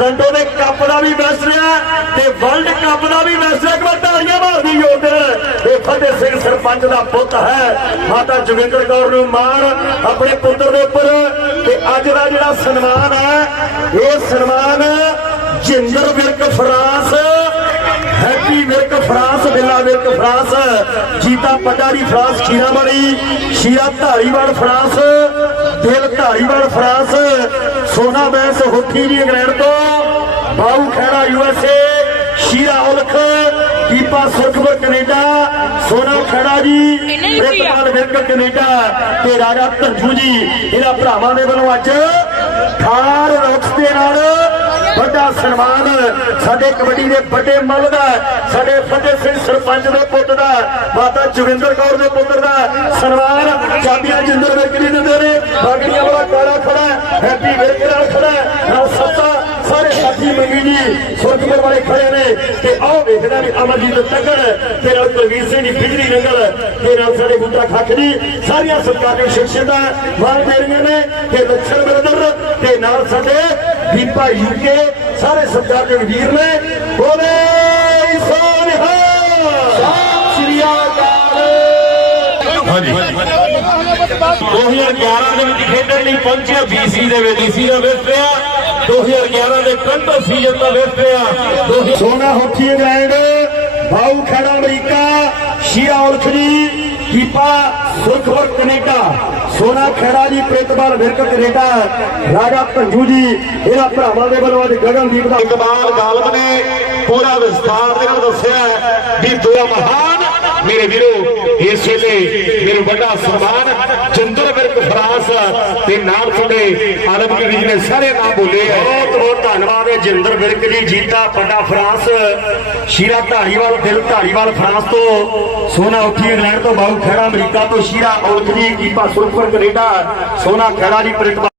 Toronto ਦੇ cup ਦਾ ਵੀ ਬੈਸਟ ਰਿਹਾ ਤੇ ਵਰਲਡ ਕੱਪ ਦਾ ਵੀ ਬੈਸਟ ਰਿਹਾ। ਇੱਕ ਵਾਰ ਤਾੜੀਆਂ ਮਾਰਦੀ ਜੋਰ ਇਹ ਫਤਿਹ ਸਿੰਘ ਸਰਪੰਚ ਦਾ ਪੁੱਤ ਹੈ। ਮਾਤਾ ਜੋਗਿੰਦਰ ਕੌਰ ਨੂੰ ਮਾਣ ਆਪਣੇ ਪੁੱਤਰ ਦੇ ਉੱਪਰ। ਤੇ ਅੱਜ ਦਾ ਜਿਹੜਾ ਸਨਮਾਨ ਹੈ, ਇਹ ਸਨਮਾਨ Jinder Virk France, Happy Virk France, Billa Virk France, Jeeta Patari France Khirawali Shira Dhariwal France Dil Dhariwal France Sona Bains Huthi ji England ਤੋਂ ਬਾਉ ਖੈੜਾ ਯੂਐਸਏ ਸ਼ੀਰਾ ਉਲਖ ਦੀਪਾ ਸੁਖਬਰ ਕੈਨੇਡਾ ਸੋਨਾ ਖੈੜਾ ਜੀ ਪ੍ਰਿਤਪਾਲ ਵਿਰਕ ਕੈਨੇਡਾ ਤੇ ਰਾਜਾ ਧੰਜੂ ਜੀ ਇਹਨਾਂ ਭਰਾਵਾਂ ਦੇ ਵੱਲੋਂ ਅੱਜ ਥਾਰ ਰੁਕਸ ਦੇ ਨਾਲ ਵੱਡਾ ਸਨਮਾਨ ਸਾਡੇ ਕਬੱਡੀ ਦੇ ਵੱਡੇ ਮੱਲ ਦਾ ਸਾਡੇ ਫਤਿਹ ਸਿੰਘ ਸਰਪੰਚ ਦੇ ਪੁੱਤ ਦਾ ਮਾਤਾ ਜੋਗਿੰਦਰ ਕੌਰ ਦੇ ਪੁੱਤਰ ਦਾ ਸਨਮਾਨ ਚਾਬੀਆਂ ਜਿੰਦਰ ਵਿਰਕ ਨੇ ਬਾਗੜੀਆਂ ਵਾਲਾ ਕਾਲਾ ਖੜਾ ਹੈ, ਹੈਪੀ ਵਿਰਕ ਨਾਲ ਖੜਾ ਹੈ, ਨਾਲ ਸੱਤਾ ਸਾਰੇ ਸਾਥੀ ਮੰਗੀ ਜੀ ਸੁਰਖਪੁਰ ਵਾਲੇ ਖੜੇ ਨੇ। ਤੇ ਆਓ ਵੇਖਦਾ ਵੀ ਅਮਰਜੀਤ ਤੱਕੜ ਤੇ ਨਾਲ ਕੁਲਵੀਰ ਸਿੰਘ ਦੀ ਬਿਜਲੀ ਨੰਗਲ ਤੇ ਨਾਲ ਸਾਡੇ ਗੁੱਟਾ ਖੱਖ ਜੀ ਸਾਰੀਆਂ ਸਰਕਾਰੀ ਸ਼ਖਸੀਅਤਾਂ ਮਾਰ ਦੇ ਰਹੀਆਂ ਨੇ ਤੇ ਲੱਛਣ ਬਰਦਰ ਤੇ ਨਾਲ ਸਾਡੇ ਦੀਪਾ ਯੂਕੇ ਸਾਰੇ ਸਰਕਾਰੀ ਵੀਰ ਨੇ ਬੋਲੇ। ਹਾਂਜੀ 2011 ਦੇ ਵਿੱਚ ਖੇਡਣ ਲਈ ਪਹੁੰਚਿਆ BC ਦੇ ਵਿੱਚ BC ਦਾ ਵਿਸਟ ਰਿਹਾ। 2011 ਦੇ ਕੰਟੋ ਸੀਜ਼ਨ ਦਾ ਵਿਸਟ ਰਿਹਾ। 2000 ਸੋਨਾ ਹੋਠੀ ਇੰਗਲੈਂਡ ਬਾਉ ਖੜਾ ਅਮਰੀਕਾ ਸ਼ੀਰਾ ਉਲਖ ਜੀ ਦੀਪਾ ਸੁਰਖਵਰ ਕੈਨੇਡਾ। ਸੋਨਾ ਖੇੜਾ ਜੀ ਪ੍ਰਿਤਪਾਲ ਵਿਰਕ ਕੈਨੇਡਾ ਰਾਜਾ ਭੰਜੂ ਜੀ ਇਹਨਾਂ ਭਰਾਵਾਂ ਦੇ ਵੱਲੋਂ ਅੱਜ ਗਗਨਦੀਪ ਦਾ ਇਕਬਾਲ ਗਾਲਬ ਨੇ ਪੂਰਾ ਵਿਸਤਾਰ ਦੇ ਨਾਲ ਦੱਸਿਆ ਵੀ ਦੋ ਮਹਾਨ ਮੇਰੇ ਵੀਰੋ, ਇਸ ਵੇਲੇ ਮੇਰੇ ਵੱਡਾ ਸਨਮਾਨ ਚੰਦਰ ਵਿਰਕ ਫਰਾਂਸ ਤੇ ਨਾਲ ਤੁਹਾਡੇ ਆਲਮ ਜੀ ਨੇ ਸਾਰੇ ਨਾਮ ਬੋਲੇ ਹੈ ਬਹੁਤ ਬਹੁਤ ਧੰਨਵਾਦ ਹੈ ਜਿੰਦਰ ਵਿਰਕ ਜੀ, ਜੀਤਾ, ਵੱਡਾ ਫਰਾਂਸ, ਸ਼ੀਰਾ ਧਾਰੀਵਾਲ, ਦਿਲ ਧਾਰੀਵਾਲ ਫਰਾਂਸ ਤੋਂ ਸੋਨਾ ਉੱਠੀ ਇੰਗਲੈਂਡ ਤੋਂ ਬਾਉ ਖੇੜਾ ਅਮਰੀਕਾ ਤੋਂ, ਸ਼ੀਰਾ ਔਲਖ ਜੀ ਦੀਪਾ ਸੁਰਖਪੁਰ ਕੈਨੇਡਾ, ਸੋਨਾ ਖੇੜਾ ਜੀ ਪ੍ਰਿਤਪਾਲ